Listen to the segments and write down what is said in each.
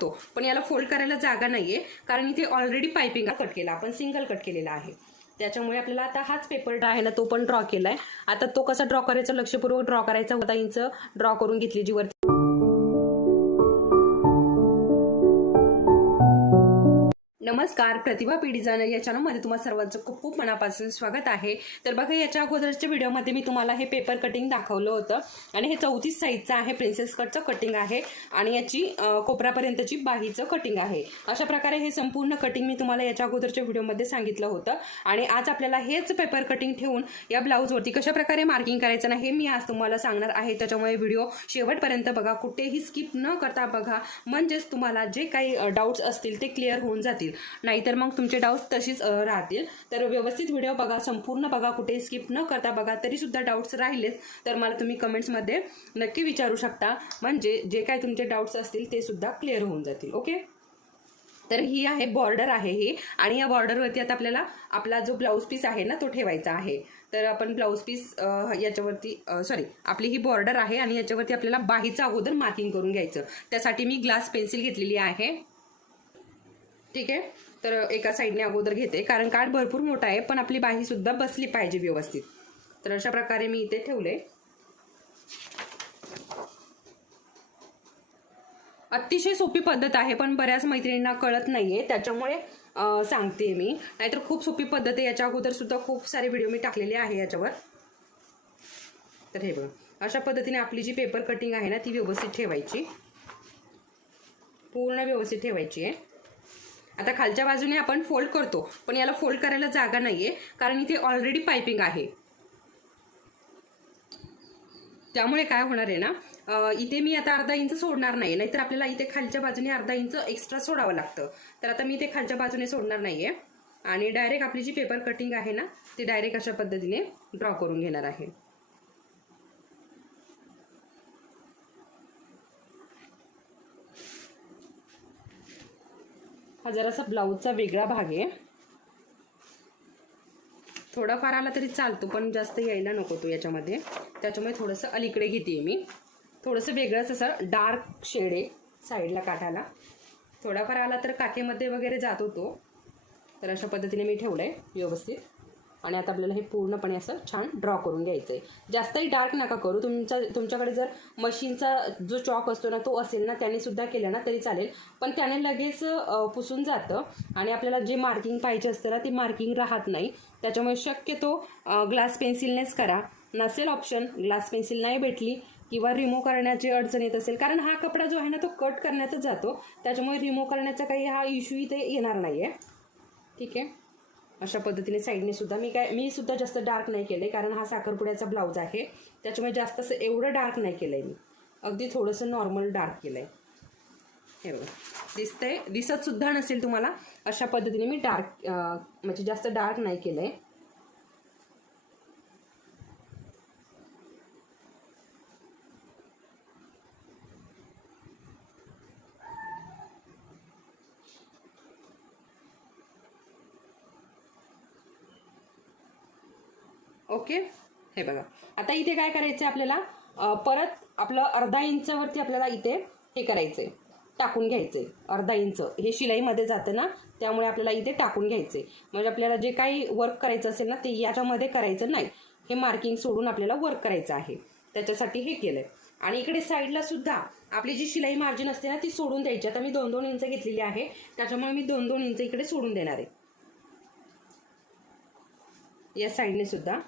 करतो पण याला फोल्ड करायला जागा नाहीये, कारण इथे ऑलरेडी पाइपिंग कट केला, आपण सिंगल कट केलेला आहे. त्याच्यामुळे आपल्याला आता हाच पेपर आहे ना तो पण ड्रॉ केलाय. आता तो कसा ड्रॉ करायचा, लक्षपूर्वक ड्रॉ करायचा. 14 इंच ड्रॉ करून घेतली जी वरती. नमस्कार, प्रतिभा पी डिझायनर या चॅनलमध्ये तुम्हा सर्वांचं खूप खूप मनापासून स्वागत आहे. तर बघा, याच्या अगोदरच्या व्हिडिओमध्ये मी तुम्हाला हे पेपर कटिंग दाखवलं होतं आणि हे 34 साईजचं आहे, प्रिन्सेस कटचं कटिंग आहे आणि याची कोपरापर्यंतची बाहीचं कटिंग आहे. अशा प्रकारे हे संपूर्ण कटिंग मी तुम्हाला याच्या अगोदरच्या व्हिडिओमध्ये सांगितलं होतं आणि आज आपल्याला हेच पेपर कटिंग ठेवून या ब्लाऊजवरती कशा प्रकारे मार्किंग करायचं ना हे मी आज तुम्हाला सांगणार आहे. त्याच्यामुळे व्हिडिओ शेवटपर्यंत बघा, कुठेही स्किप न करता बघा, म्हणजेच तुम्हाला जे काही डाऊट्स असतील ते क्लिअर होऊन जातील, नाहीतर मग तुमचे डाऊट्स तशीच राहतील. तर व्यवस्थित व्हिडिओ बघा, संपूर्ण बघा, कुठे स्किप न करता बघा. तरी सुद्धा डाऊट्स राहिलेत तर मला तुम्ही कमेंट्समध्ये नक्की विचारू शकता, म्हणजे जे काही तुमचे डाऊट्स असतील ते सुद्धा क्लिअर होऊन जातील. ओके, तर ही आहे बॉर्डर आहे ही, आणि या बॉर्डरवरती आता आपल्याला आपला जो ब्लाऊज पीस आहे ना तो ठेवायचा आहे. तर आपण ब्लाऊज पीस याच्यावरती आपली ही बॉर्डर आहे आणि याच्यावरती आपल्याला बाहीचं अगोदर मार्किंग करून घ्यायचं. त्यासाठी मी ग्लास पेन्सिल घेतलेली आहे. ठीक आहे, तर एका साईडने अगोदर घेते, कारण काठ भरपूर मोठा आहे पण आपली बाही सुद्धा बसली पाहिजे व्यवस्थित. तर अशा प्रकारे मी इथे ठेवले. अतिशय सोपी पद्धत आहे पण बऱ्याच मैत्रिणींना कळत नाहीये, त्याच्यामुळे सांगते मी. नाहीतर खूप सोपी पद्धत आहे. याच्या अगोदर सुद्धा खूप सारे व्हिडिओ मी टाकलेले आहे याच्यावर. तर हे बघा, अशा पद्धतीने आपली जी पेपर कटिंग आहे ना ती व्यवस्थित ठेवायची, पूर्ण व्यवस्थित ठेवायची आहे. आता खालच्या बाजूने आपण फोल्ड करतो पण याला फोल्ड करायला जागा नाहीये, कारण इथे ऑलरेडी पाइपिंग आहे. त्यामुळे काय होणार आहे ना, इथे मी आता अर्धा इंच सोडणार नाही, नाहीतर आपल्याला इथे खालच्या बाजूने अर्धा इंच एक्स्ट्रा सोडावं लागतं. तर आता मी इथे खालच्या बाजूने सोडणार नाहीये आणि डायरेक्ट आपली जी पेपर कटिंग आहे ना ती डायरेक्ट अशा पद्धतीने ड्रॉ करून घेणार आहे. हा जरासा ब्लाऊजचा वेगळा भाग आहे, थोडाफार आला तरी चालतो पण जास्त यायला नको तो याच्यामध्ये. त्याच्यामुळे थोडंसं अलीकडे घेते मी, थोडंसं वेगळंच असं डार्क शेड आहे साईडला काठाला. थोडाफार आला तर काठेमध्ये वगैरे जातो तो. तर अशा पद्धतीने मी ठेवलंय व्यवस्थित. आणि आता आपल्याला हे पूर्णपणे असं छान ड्रॉ करून घ्यायचं आहे. जास्तही डार्क नका करू. तुमच्याकडे जर मशीनचा जो चॉक असतो ना तो असेल ना त्याने सुद्धा केलं ना तरी चालेल, पण त्याने लगेच पुसून जातं आणि आपल्याला जे मार्किंग पाहिजे असतं ना ते मार्किंग राहत नाही. त्याच्यामुळे शक्यतो ग्लास पेन्सिलनेच करा. नसेल ऑप्शन, ग्लास पेन्सिल नाही भेटली किंवा रिमूव्ह करण्याची अडचण येत असेल, कारण हा कपडा जो आहे ना तो कट करण्याचाच जातो, त्याच्यामुळे रिमूव्ह करण्याचा काही हा इश्यू इथे येणार नाही आहे. ठीक आहे, अशा पद्धतीने साईडने सुद्धा मी सुद्धा जास्त डार्क नाही केले, कारण हा साखरपुड्याचा ब्लाऊज आहे त्याच्यामुळे जास्त असं एवढं डार्क नाही केलंय मी, अगदी थोडंसं नॉर्मल डार्क केलंय. हे बघा, दिसत सुद्धा नसेल तुम्हाला, अशा पद्धतीने मी डार्क म्हणजे जास्त डार्क नाही केलंय. ओके, हे बघा, आता इथे काय करायचं आपल्याला, परत आपलं अर्धा इंचावरती आपल्याला इथे हे करायचंय, टाकून घ्यायचंय. अर्धा इंच हे शिलाईमध्ये जातं ना, त्यामुळे आपल्याला इथे टाकून घ्यायचंय. म्हणजे आपल्याला जे काही वर्क करायचं असेल ना ते याच्यामध्ये करायचं नाही, हे मार्किंग सोडून आपल्याला वर्क करायचं आहे, त्याच्यासाठी हे केलंय. आणि इकडे साईडला सुद्धा आपली जी शिलाई मार्जिन असते ना ती सोडून द्यायची. आता मी 2-2 इंच घेतलेली आहे, त्याच्यामुळे मी 2-2 इंच इकडे सोडून देणार आहे. या साईडने सुद्धा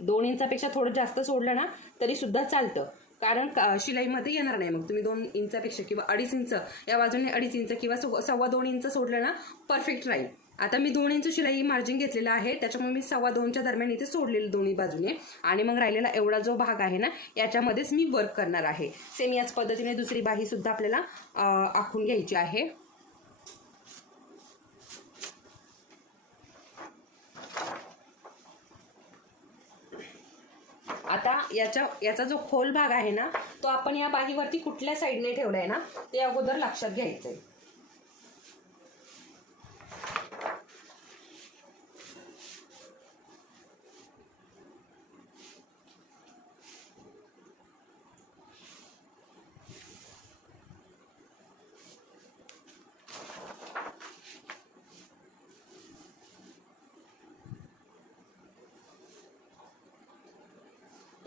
2 इंचापेक्षा थोडं जास्त सोडलं ना तरी सुद्धा चालतं, कारण शिलाईमध्ये येणार नाही. मग तुम्ही 2 इंचापेक्षा किंवा 2.5 इंच या बाजूने 2.5 इंच किंवा 2.25 इंच सोडलं ना परफेक्ट राहील. आता मी 2 इंच शिलाई मार्जिन घेतलेला आहे, त्याच्यामुळे मी 2.25च्या दरम्यान इथे सोडलेलं दोन्ही बाजूने, आणि मग राहिलेला एवढा जो भाग आहे ना याच्यामध्येच मी वर्क करणार आहे. सेम याच पद्धतीने दुसरी बाही सुद्धा आपल्याला आखून घ्यायची आहे. आता याचा जो खोल भाग आहे ना तो आपण या बाहीवरती कुठल्या साईडने ठेवलाय ना ते अगोदर लक्षात घ्यायचंय.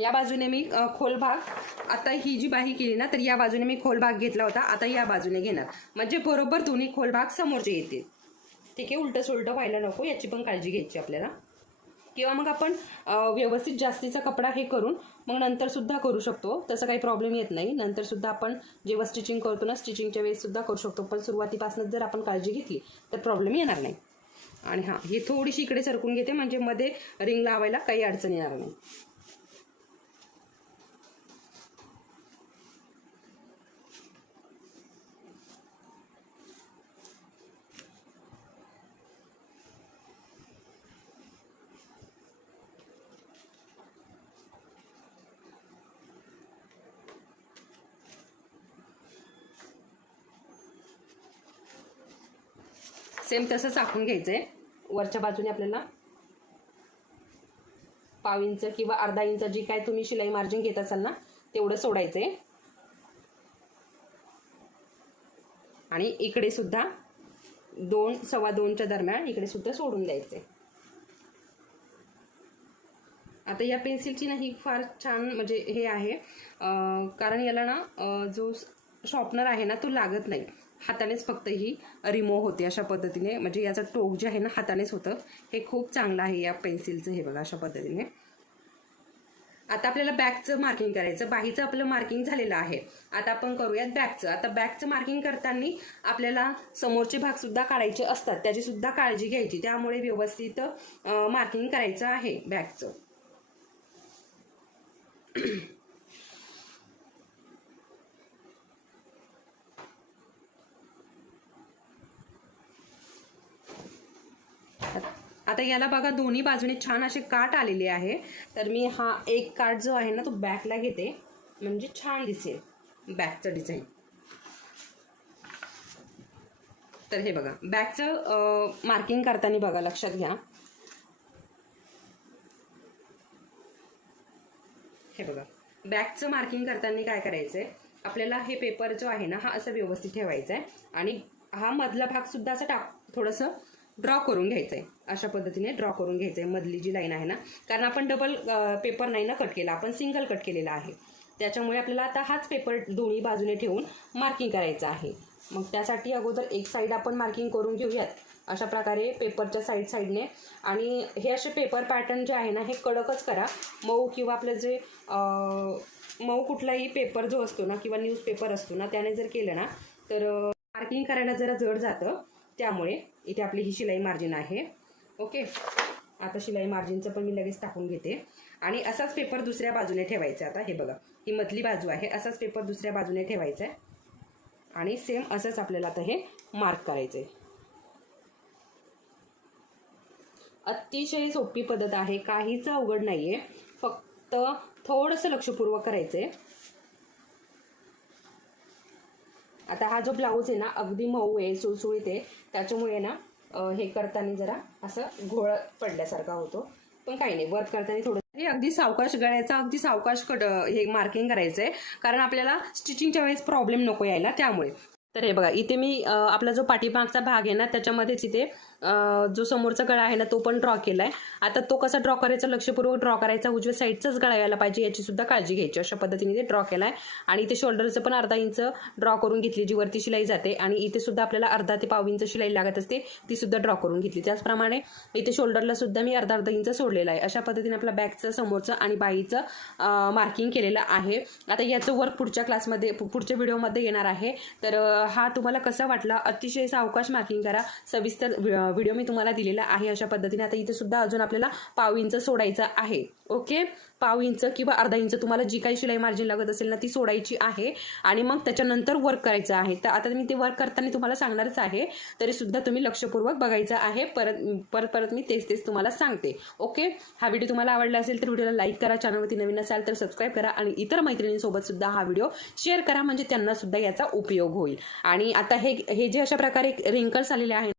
या बाजूने मी खोल भाग, आता ही जी बाही केली ना तर या बाजूने मी खोल भाग घेतला होता, आता या बाजूने घेणार, म्हणजे बरोबर दोन्ही खोल भाग समोरचे येतील. ठीक आहे, उलटं सुलटं व्हायला नको याची पण काळजी घ्यायची आपल्याला. किंवा मग आपण व्यवस्थित जास्तीचा कपडा हे करून मग नंतर सुद्धा करू शकतो, तसं काही प्रॉब्लेम येत नाही. नंतर सुद्धा आपण जेव्हा स्टिचिंग करतो ना, स्टिचिंगच्या वेळेस सुद्धा करू शकतो, पण सुरुवातीपासूनच जर आपण काळजी घेतली तर प्रॉब्लेम येणार नाही. आणि हां, हे थोडीशी इकडे सरकून घेते म्हणजे मध्ये रिंग लावायला काही अडचण येणार नाही. सेम तसंच आखून घ्यायचं आहे. वरच्या बाजूने आपल्याला पाव इंच किंवा अर्धा इंच जी काय तुम्ही शिलाई मार्जिन घेत असाल ना तेवढं सोडायचं आहे. आणि इकडे सुद्धा 2 सव्वा 2च्या दरम्यान इकडे सुद्धा सोडून द्यायचं आहे. आता या पेन्सिलची ना ही फार छान म्हणजे हे आहे, कारण याला ना जो शॉर्पनर आहे ना तो लागत नाही, हातानेच फक्त ही रिमूव्ह होते अशा पद्धतीने. म्हणजे याचं टोक जे आहे ना हातानेच होतं, हे खूप चांगलं आहे या पेन्सिलचं. हे बघा अशा पद्धतीने. आता आपल्याला बॅकचं मार्किंग करायचं. बाहीचं आपलं मार्किंग झालेलं आहे, आता आपण करूयात बॅकचं. आता बॅकचं मार्किंग करताना आपल्याला समोरचे भाग सुद्धा काढायचे असतात, त्याची सुद्धा काळजी घ्यायची. त्यामुळे व्यवस्थित मार्किंग करायचं आहे बॅकचं. आता याला बघा दोन्ही बाजूने छान असे काट आलेले आहे, तर मी हा एक काट जो आहे ना तो बॅकला घेते म्हणजे छान दिसेल बॅकचं डिझाईन. तर हे बघा बॅकचं मार्किंग करताना बघा लक्षात घ्या. हे बघा बॅकचं मार्किंग करताना काय करायचंय, आपल्याला हे पेपर जो आहे ना हा असं व्यवस्थित ठेवायचा आहे आणि हा मधला भाग सुद्धा असं थोडंसं ड्रॉ करून घ्यायचं आहे. अशा पद्धतीने ड्रॉ करून घ्यायचं आहे मधली जी लाईन आहे ना, कारण आपण डबल पेपर नाही ना कट केला, आपण सिंगल कट केलेला आहे. त्याच्यामुळे आपल्याला आता हाच पेपर दोन्ही बाजूने ठेवून मार्किंग करायचं आहे. मग त्यासाठी अगोदर एक साईड आपण मार्किंग करून घेऊयात अशा प्रकारे पेपरच्या साईडने. आणि हे असे पेपर पॅटर्न जे आहे ना हे कडकच करा. मऊ किंवा आपलं जे मऊ कुठलाही पेपर जो असतो ना किंवा न्यूजपेपर असतो ना त्याने जर केलं ना तर मार्किंग करायला जरा जड जातं. त्यामुळे इथे आपली ही शिलाई मार्जिन आहे. ओके, आता शिलाई मार्जिनचं पण मी लगेच टाकून घेते. आणि असाच पेपर दुसऱ्या बाजूने ठेवायचा. आता हे बघा ही मधली बाजू आहे, असाच पेपर दुसऱ्या बाजूने ठेवायचा आहे आणि सेम असंच आपल्याला आता हे मार्क करायचं आहे. अतिशय सोपी पद्धत आहे, काहीच अवघड नाहीये, फक्त थोडंसं लक्षपूर्वक करायचंय. आता हा जो ब्लाऊज आहे ना अगदी मऊ आहे, सुळसुळीत आहे, त्याच्यामुळे ना हे करताना जरा असं घोळ पडल्यासारखा होतो. पण काही नाही, वर्क करताना थोडं हे अगदी सावकाश गळ्याचा अगदी सावकाश हे मार्किंग करायचंय, कारण आपल्याला स्टिचिंगच्या वेळेस प्रॉब्लेम नको यायला. त्यामुळे तर हे बघा इथे मी आपला जो पाठीमागचा भाग आहे ना त्याच्यामध्येच इथे जो समोरचा गळा आहे ना तो पण ड्रॉ केला आहे. आता तो कसा ड्रॉ करायचा, लक्षपूर्वक ड्रॉ करायचा, उजव्या साईडचाच गळा यायला पाहिजे याची सुद्धा काळजी घ्यायची. अशा पद्धतीने ते ड्रॉ केला आहे. आणि इथे शोल्डरचं पण अर्धा इंच ड्रॉ करून घेतली, जी वरती शिलाई जाते. आणि इथे सुद्धा आपल्याला अर्धा ते पाव इंच शिलाई लागत असते, ती सुद्धा ड्रॉ करून घेतली. त्याचप्रमाणे इथे शोल्डरला सुद्धा मी अर्धा इंच सोडलेला आहे. अशा पद्धतीने आपला बॅकचं, समोरचं आणि बाहीचं मार्किंग केलेलं आहे. आता याचं वर्क पुढच्या क्लासमध्ये, पुढच्या व्हिडिओमध्ये येणार आहे. तर हा तुम्हाला कसा वाटला, अतिशय सावकाश मार्किंग करा. सविस्तर व्हिडिओ मी तुम्हाला दिलेला आहे अशा पद्धतीने. आता इथे सुद्धा अजून आपल्याला पाव इंच सोडायचं आहे. ओके, पाव इंच किंवा अर्धा इंच तुम्हाला जी काही शिलाई मार्जिन लागत असेल ना ती सोडायची आहे आणि मग त्याच्यानंतर वर्क करायचं आहे. तर आता मी ते वर्क करताना तुम्हाला सांगणारच आहे, तरी सुद्धा तुम्ही लक्षपूर्वक बघायचं आहे. परत मी तेच तुम्हाला सांगते. ओके, हा व्हिडिओ तुम्हाला आवडला असेल तर व्हिडिओला लाईक करा, चॅनलवरती नवीन असाल तर सबस्क्राईब करा आणि इतर मैत्रिणींसोबत सुद्धा हा व्हिडिओ शेअर करा, म्हणजे त्यांना सुद्धा याचा उपयोग होईल. आणि आता हे जे अशा प्रकारे रिंकल्स आलेले आहेत